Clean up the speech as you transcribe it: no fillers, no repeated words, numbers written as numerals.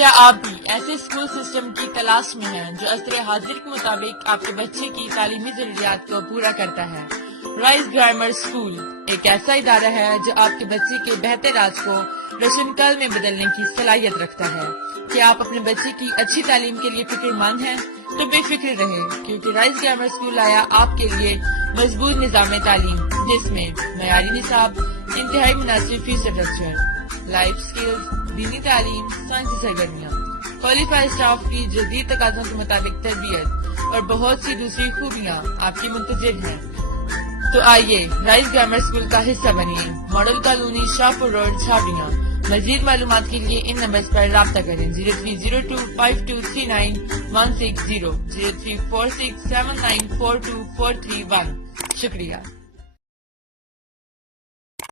کیا آپ بھی ایسے اسکول سسٹم کی تلاش میں ہیں جو عصر حاضر کے مطابق آپ کے بچے کی تعلیمی ضروریات کو پورا کرتا ہے؟ رائز گرامر اسکول ایک ایسا ادارہ ہے جو آپ کے بچے کے بہتر آج کو روشن کل میں بدلنے کی صلاحیت رکھتا ہے۔ کیا آپ اپنے بچے کی اچھی تعلیم کے لیے فکر مند ہیں؟ تو بے فکر رہیں، کیونکہ رائز گرامر اسکول آیا آپ کے لیے مضبوط نظام تعلیم جس میں معیاری نصاب، انتہائی مناسب فیس اسٹرکچر، لائف سکلز، دینی تعلیم، سائنسی سرگرمیاں، کوالیفائڈ اسٹاف کی جدید تقاضوں کے مطابق تربیت اور بہت سی دوسری خوبیاں آپ کی منتظر ہیں۔ تو آئیے رائز گرامر اسکول کا حصہ بنیے۔ Model colony, Shahpur road, Chhawrian. مزید معلومات کے لیے ان نمبرز پر رابطہ کریں: 0302523916، 034679424331۔ شکریہ۔